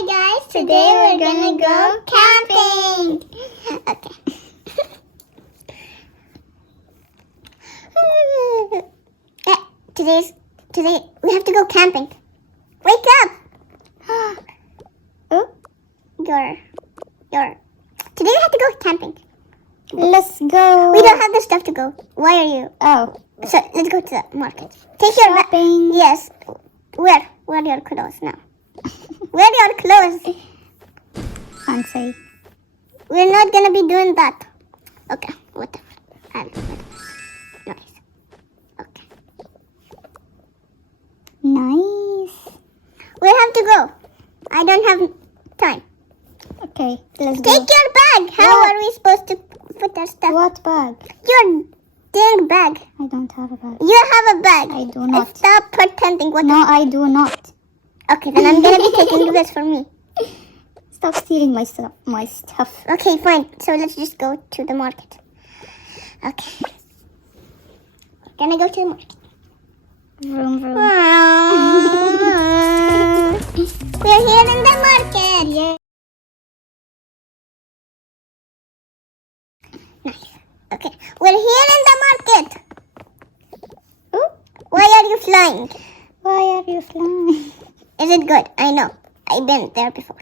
Hi guys, today we're gonna go camping. Okay. Today we have to go camping. Wake up! Oh, today we have to go camping. Let's go. We don't have the stuff to go. Why are you? Oh. So let's go to the market. Take your shopping. Yes. Wear your clothes now. Wear your clothes. Can't say. We're not gonna be doing that. Okay, whatever. I'll do it. Nice. Okay. Nice. We have to go. I don't have time. Okay, let's Take go. your bag. How What? are we supposed to put our stuff? What bag? Your dang bag. I don't have a bag. You have a bag. I do not. Stop pretending. What? No, I do not. Okay, then I'm gonna be taking this for me. Stop stealing my stuff. Okay, fine. So let's just go to the market. Okay. We're gonna go to the market. Vroom, vroom. We're here in the market. Yeah. Nice. Okay. We're here in the market. Ooh. Why are you flying? Why are you flying? Is it good? I know. I've been there before.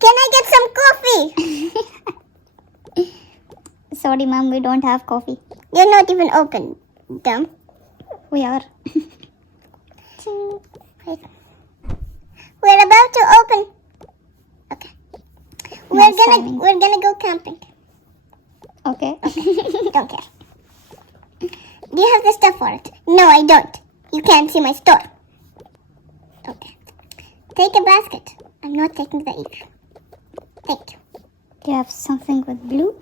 Can I get some coffee? Sorry, ma'am, we don't have coffee. You're not even open, dumb. We are. Wait. We're about to open. Okay. Nice timing. We're gonna go camping. Okay. Don't care. Do you have the stuff for it? No, I don't. You can't see my store. Okay. Take a basket. I'm not taking that either. Thank you. Do you have something with blue?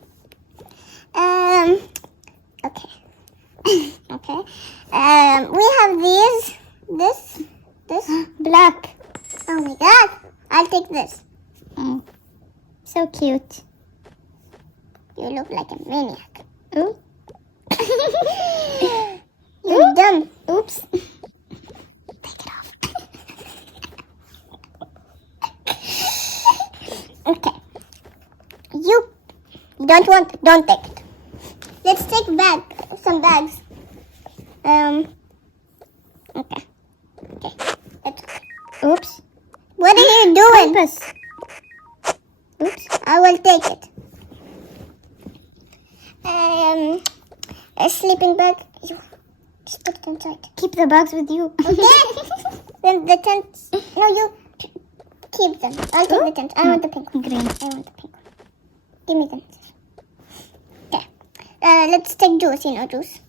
Okay. Okay. We have this. Black. Oh my god. I'll take this. Oh, so cute. You look like a maniac. Ooh. You're dumb. Oops. Take it off. Okay. You don't take it. Let's take some bags. Okay. Oops. What are you doing? Compass. Oops. I will take it. A sleeping bag. Just put it inside. Keep the bags with you. Okay. Then the tent. No, you keep them. I'll take the tent. I want the pink one. Green. I want the pink one. Give me them. Okay. Let's take juice. You know juice.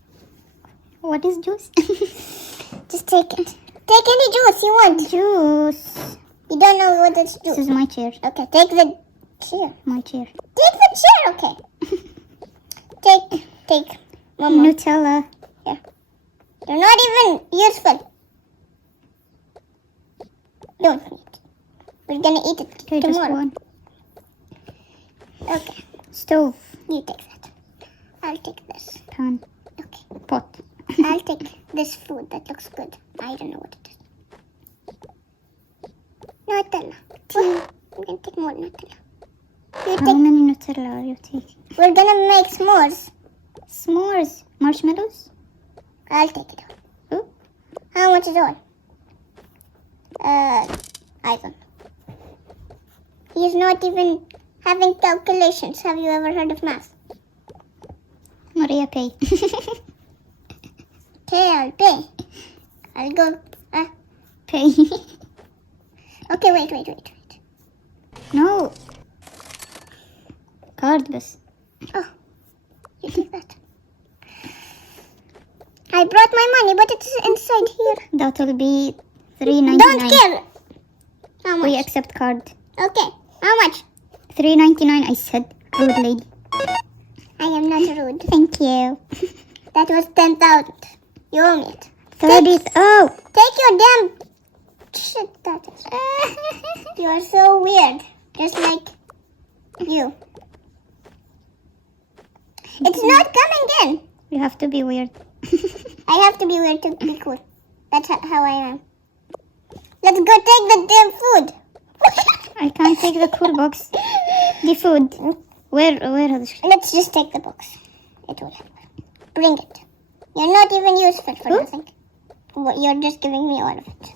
What is juice? Just take it. Take any juice you want. Juice. You don't know what it's juice. This is my chair. Okay. Take the chair. My chair. Take the chair. Okay. Take. Mama. Nutella. Yeah. You're not even useful. Don't eat. We're gonna eat it Okay, just tomorrow. one. Okay. Stove. You take that. I'll take this. Pan. Okay. Pot. I'll take this food that looks good. I don't know what it is. Nutella. I'm gonna take more Nutella. You How take. many Nutella are you taking? We're gonna make s'mores. S'mores. Marshmallows. I'll take it all. Ooh. How much is all? I don't know. He's not even having calculations. Have you ever heard of math? Maria, pay. Okay, I'll pay. I'll go. Pay. Okay, wait. No. Card bus. Oh, you take that. I brought my money, but it's inside here. That will be $3.99. Don't care. How much? We accept card. Okay, how much? $3.99. I said, rude lady. I am not rude. Thank you. That was 10,000. You owe me it. 30. Oh. Take your damn shit. That is. You are so weird, just like you. It's not coming in. You have to be weird. I have to be weird to be cool. That's how I am. Let's go. Go take the damn food. I can't take the cool box. The food. Where is it? Let's just take the box. It will help. Bring it. You're not even useful for nothing. What, you're just giving me all of it.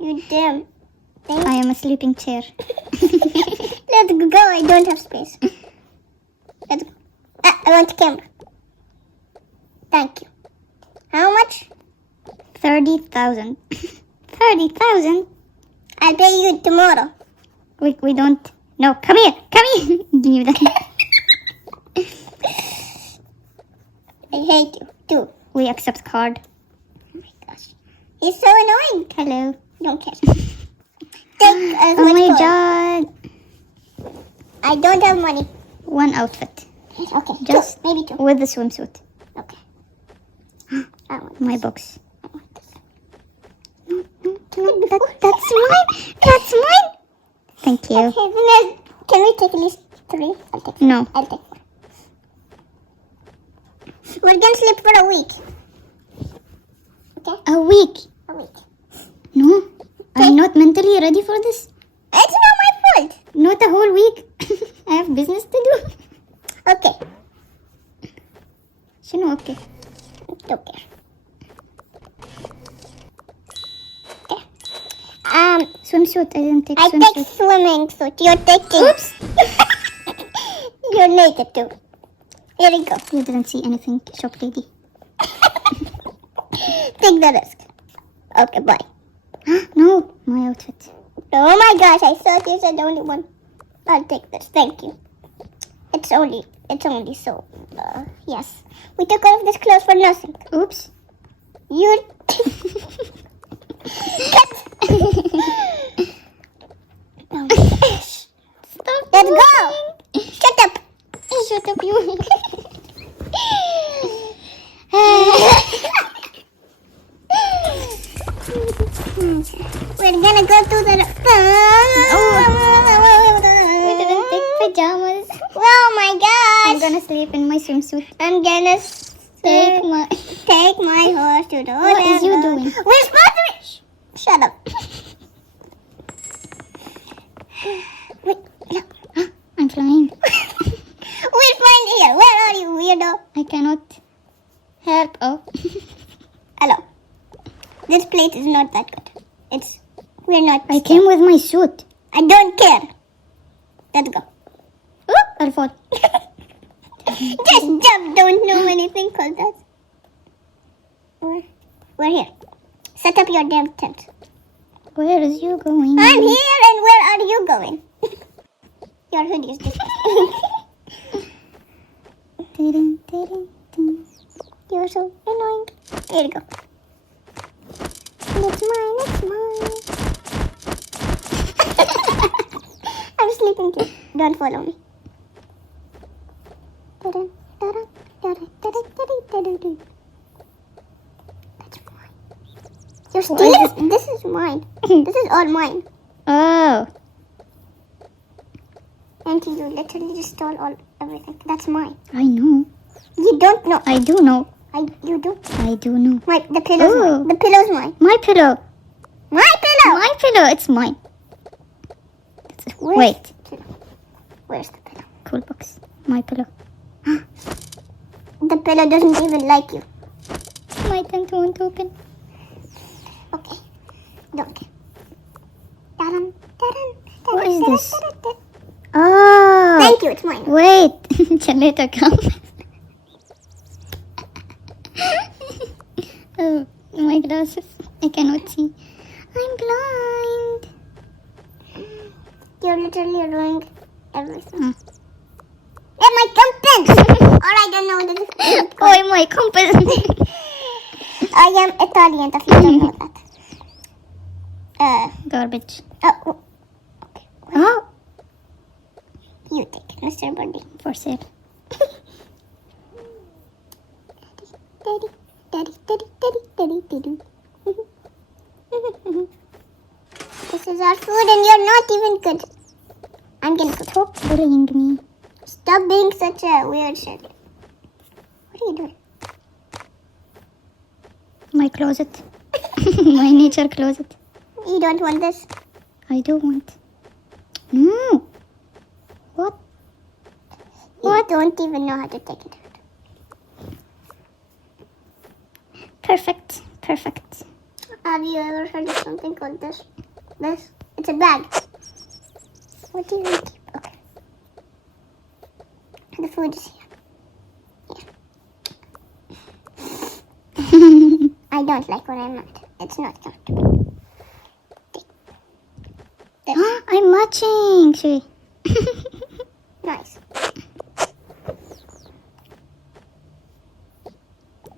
You damn thing. I am a sleeping chair. Let's go. I don't have space. Let's go. I want the camera. Thank you. How much? 30,000. 30,000? I'll pay you tomorrow. We don't. No, come here. Give me that. I hate you too. We accept card. Oh my gosh. He's so annoying. Hello. Don't care. Take as Oh much my gold. god. I don't have money. One outfit. Okay, Just maybe two. with the swimsuit. Okay. I want My box. I want this. That's mine. That's mine. Thank you. Okay, then can we take at least 3? I'll take 4. No. I'll take 4. We're gonna sleep for a week. Okay? A week. A week. No. I'm not mentally ready for this. It's not my fault. Not a whole week. I have business to do. Okay. شنو okay? Don't care. Okay. Swimsuit. I didn't take I swimsuit. take swimming suit. You're taking. Oops. You're naked too. Here you go. You didn't see anything, shop lady. Take the risk. Okay, bye. No, my outfit. Oh my gosh, I thought you said only one. I'll take this. Thank you. It's only so. Yes. We took all of this clothes for nothing. Oops. You. Cut. Oh my gosh. Stop. Let's go. Shut up. Shut up, you. We're gonna go to the. We didn't take pajamas. Oh my gosh. I'm gonna sleep in my swimsuit. I'm gonna Take my. take my horse to the What is you doing? We're supposed to be. Shut up. Wait, look. I'm flying. We're flying here. Where are you, weirdo? I cannot help. Oh. Hello. This place is not that good. We're not. I came with my suit. I don't care. Let's go. Oh, I'll fall. Just jump. Don't know anything called that. We're here. Set up your damn tent. Where is you going? I'm here, and where are you going? Your hoodie is disgusting. You're so annoying. Here you go. It's mine. It's mine. I'm sleeping too. Don't follow me. That's mine. You're stealing. This is mine. This is all mine. Oh. Auntie, you literally just stole everything. That's mine. I know. You don't know. I do know. You do. I do know. The pillow's Oh. mine. The pillow's mine. My pillow. My pillow. My pillow. It's mine. Where's Wait. the pillow? Where's the pillow? Cool box. My pillow. The pillow doesn't even like you. My tent won't open. Okay. Don't care. Ta-dum, ta-dum, What is ta-dum, this? ta-dum, ta-dum. Oh. Thank you, it's mine. Wait. Generator come. Oh, my glasses. I cannot see. I'm blind. You're literally ruining everything. Mm. Get my compass! Alright, I don't know this is Oh, my compass. I am Italian, if you don't know that. Garbage. Okay. Oh, You take it, Mr. Birdie. for sale. Daddy, daddy, daddy, daddy, daddy, daddy. This is our food and you're not even good. I'm gonna go. Stop bullying me. Stop being such a weird shit. What are you doing? My closet. My nature closet. You don't want this? I do want. No. What? You don't even know how to take it out. Perfect. Perfect. Have you ever heard of something called this? This? It's a bag. What do you keep? Okay. The food is here. I don't like what I'm not. It's not comfortable. I'm matching. See. Nice.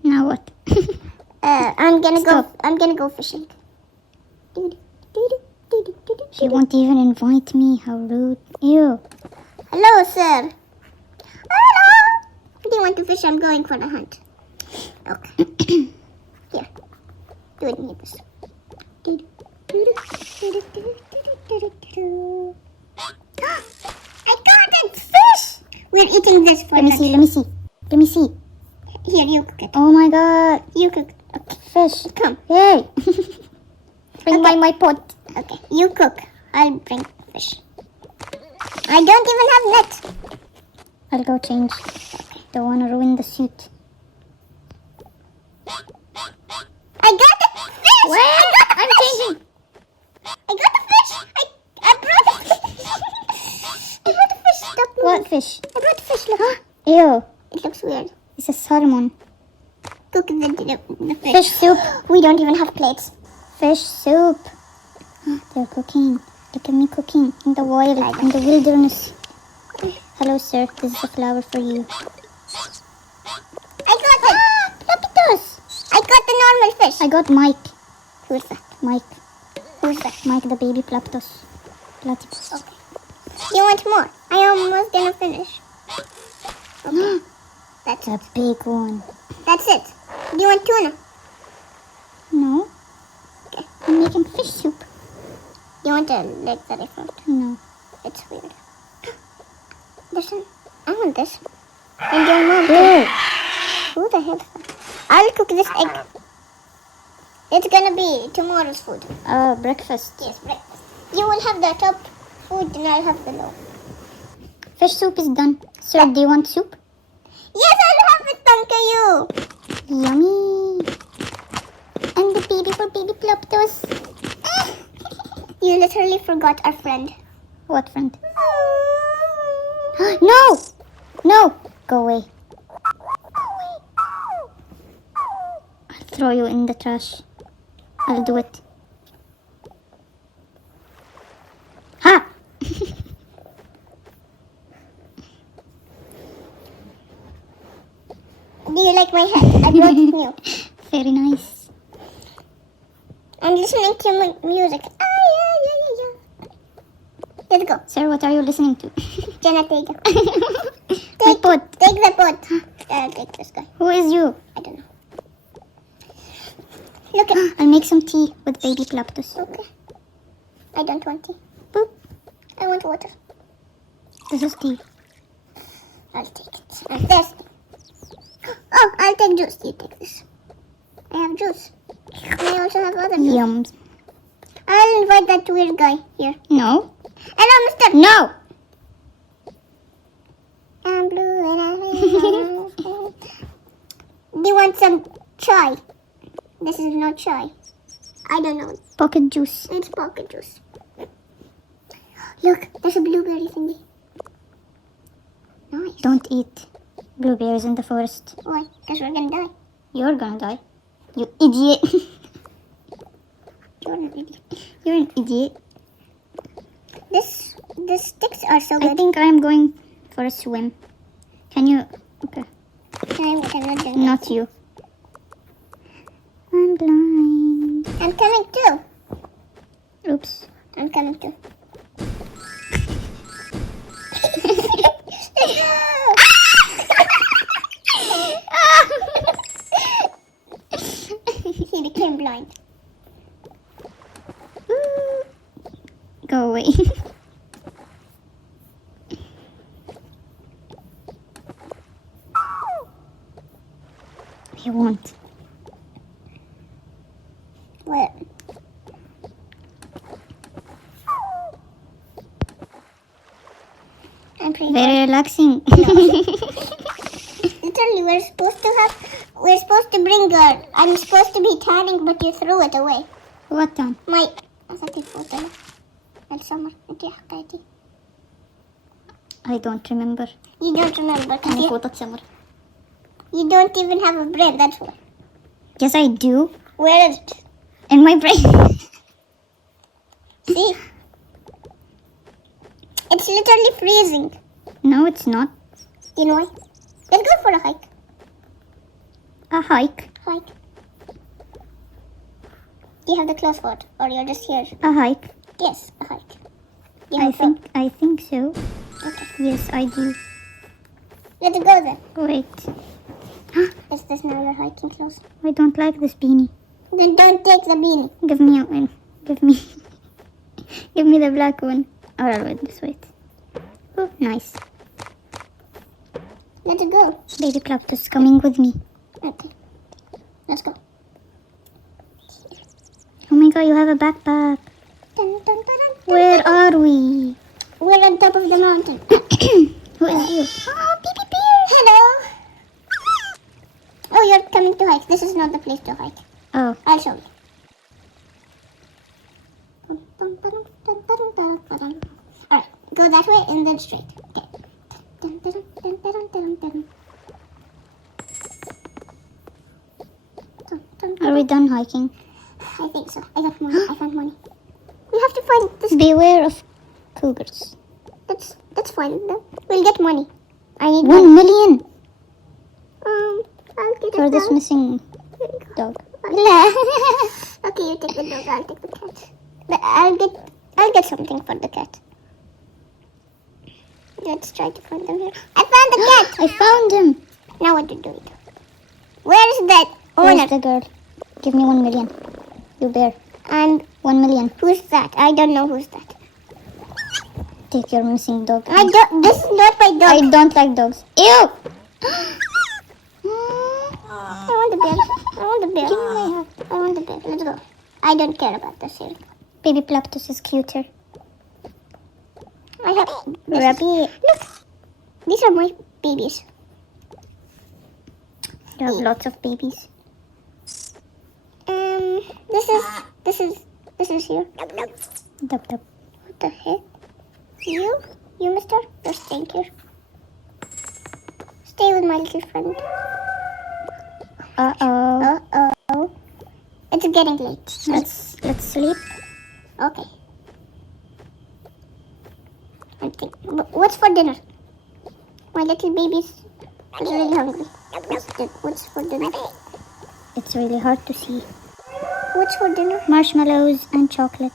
Now what? I'm gonna Stop. go fishing. She won't even invite me. How rude. Ew. Hello, sir. Hello. Do you want to fish? I'm going for a hunt. Okay. Here. Do it near this. I got it! Fish! We're eating this for Let me see. Let me see. Let me see. Here, you cook it. Oh my god. You cook it. Okay. Fish. Come. Hey. Bring Okay. my pot. Okay. You cook. I'll bring fish. I don't even have net. I'll go change. Don't want to ruin the suit. I got the fish! Wait, I got the I'm fish! changing. I got the fish! I brought the fish! I brought the fish! Stop moving. What fish? I brought the fish, look. Ew. It looks weird. It's a salmon. Cook the fish. Fish soup. We don't even have plates. Fish soup. They're cooking. Look at me cooking in the wild, in the wilderness. Hello, sir. This is a flower for you. I got it! Platypus! I got the normal fish. I got Mike. Who's that? Mike. Who's that? Mike the baby platypus. Platypus. Okay. You want more? I almost gonna finish. Okay. That's The big one. That's it. Do you want tuna? No. Okay. I'm making fish soup. You want a leg that I found? No. It's weird. There's an... I want this. And your mom. Ew. Who the hell? I'll cook this egg. It's gonna be tomorrow's food. Breakfast. Yes, breakfast. You will have the top food and I'll have the low. Fish soup is done. Sir, do you want soup? Yes, I'll have it, thank you. Yummy. And the beautiful baby platypus. You literally forgot our friend. What friend? No! No! Go away. I'll throw you in the trash. I'll do it. Ha! Do you like my hat? I brought it new. Very nice. I'm listening to music. Ah, yeah. Let's go. Sir, what are you listening to? Jenna, take it. My pot. Take the pot. I'll take this guy. Who is you? I don't know. Look at... I'll make some tea with baby platypus. Okay. I don't want tea. Boop. I want water. This is tea. I'll take it. I'm thirsty. Oh, I'll take juice. You take this. I have juice. And I also have other juice. Yums. I'll invite that weird guy here. No. Hello, mister. No. I'm blue and I'm Do you want some chai? This is not chai. I don't know. Pocket juice. It's pocket juice. Look, there's a blueberry thingy. Nice. Don't eat blueberries in the forest. Why? Because we're gonna die. You're gonna die. You idiot. You're an idiot. You're an idiot. The sticks are so I good. think I'm going for a swim. Can you? Okay. I'm not doing Not you. I'm blind. that. I'm coming too. Oops. I'm coming too. He became blind. Go away. I won't. What? I'm pretty Very relaxing. Literally, we're supposed to bring I'm supposed to be tanning, but you threw it away. What time? My أخذت فوطة السمر أنت حكيتي. I don't remember. You don't remember. 'cause أنا You, فوطة سمر. you don't even have a brain. That's why. Yes, I do. Where is it? In my brain. See, it's literally freezing. No, it's not. You know why? Let's go for a hike. A hike. Hike. Do you have the clothes for it, or you're just here? A hike. Yes, a hike. You have I think so. Okay. Yes, I do. Let's go then. Wait. Is this now your hiking clothes? I don't like this beanie. Then don't take the beanie. Give me a one. Give me. Give me the black one. Alright, wait, just wait. Oh, nice. Let's go. Baby Platypus coming with me. Okay. Let's go. Oh my god, you have a backpack. Dun, dun, dun, dun, dun. Where are we? We're on top of the mountain. Who is you? Oh, baby bear. Hello. Oh, you're coming to hike. This is not the place to hike. Oh, I'll show you. Alright, go that way and then straight. Okay. are we done hiking? I think so. I got money. I found money. We have to find this. Beware of cougars. Let's find them. We'll get money. I need money. 1 million I'll get for it this down. missing dog. Okay, you take the dog. I'll take the cat. But I'll get something for the cat. Let's try to find them here. I found the cat. I found him. Now what to do with him? Where is that owner? Where's the girl? Give me 1 million. You bear. And 1 million. who's that? I don't know who's that. Take your missing dog. I don't. This is not my dog. I don't like dogs. Ew! I want the bear. I want the bear. Give me my hat. I want the bear. Let's go. I don't care about this here. Baby Platypus is cuter. I have Rabbit. Look, these are my babies. You have lots of babies. This is here. Dub dub. What the heck? You, mister, just stay here. Stay with my little friend. Uh-oh. Uh-oh. It's getting late. Let's sleep. Okay. I think. What's for dinner? My little baby's really hungry. What's for dinner? It's really hard to see. What's for dinner? Marshmallows and chocolate.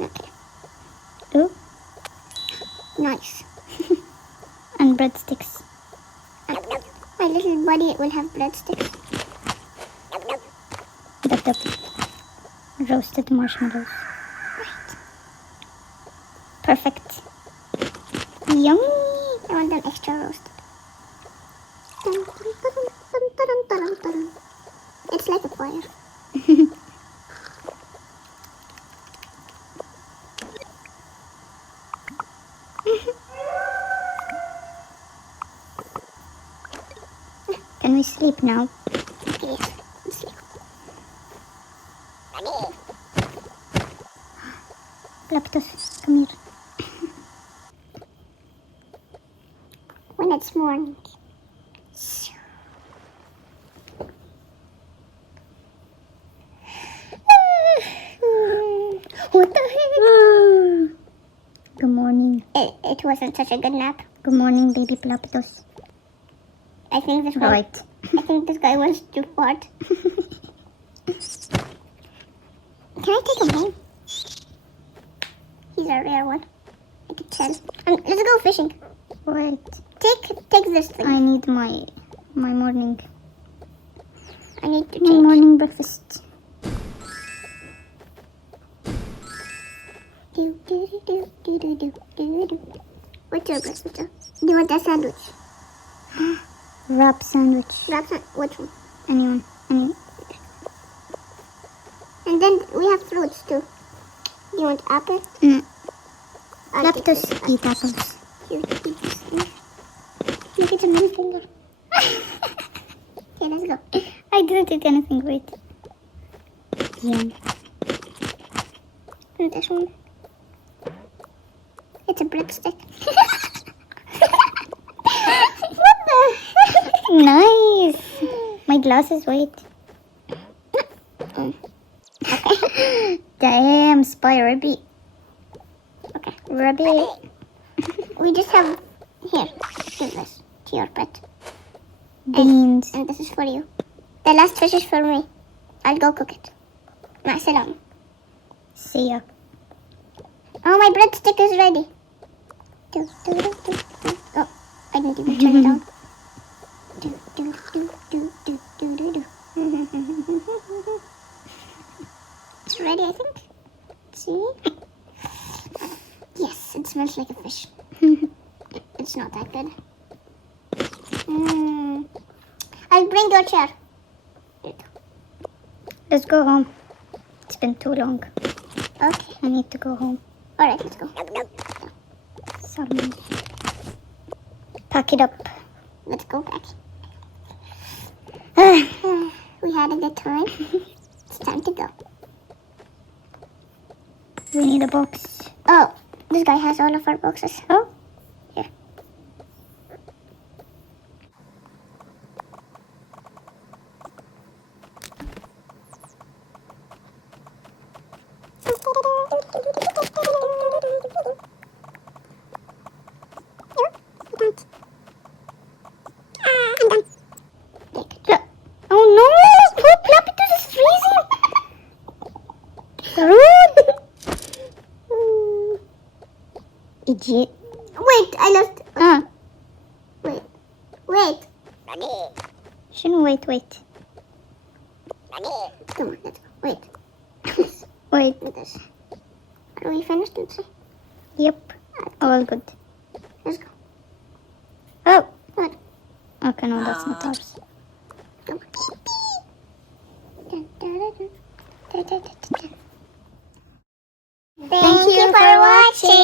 Okay. Ooh. Nice. And breadsticks. My little buddy will have breadsticks. Dub dub. Roasted marshmallows. Perfect. Yummy. I want them extra roasted. It's like a fire. Can we sleep now? Okay, yes. Let's sleep. Platypus, come here. When it's morning. What the heck? Good morning. It wasn't such a good nap. Good morning, baby Platypus. I think this guy. Right. I think this guy wants to fart. Can I take him home? He's a rare one. I could tell. Let's go fishing. Wait. Take this thing. I need my morning. I need to My change. morning breakfast. What's your breakfast? Do you want a sandwich? Wrap sandwich. Which one? Anyone? And then we have fruits too. Do you want apple? Mm. I'll take Platypus this. eat apples. Cute. click anything, wait. Yeah. And this one. It's a breadstick. What the? Nice. My glasses, wait. Damn, spy rabbit. Okay. Rabbit. We just have here. Give this to your pet. Beans. And this is for you. The last fish is for me. I'll go cook it. مع السلامة. See ya. Oh, my breadstick is ready. Oh, I didn't even turn it on. It's ready, I think. See? Yes, it smells like a fish. It's not that good. I'll bring your chair. Let's go home. It's been too long. Okay. I need to go home. Alright, let's go. Some. Pack it up. Let's go back. We had a good time. It's time to go. We need a box. Oh, this guy has all of our boxes. Oh? Here. Oh no! Poor Plapitus is freezing! Rude! Idiot. Wait, I lost. Wait. Shouldn't wait. Come on, let's go. Wait. Wait. Look at this. Are we finished? Let's see. Yep. All good. Let's go. Oh! What? Okay, no, that's not ours. Come on. Thank you for watching.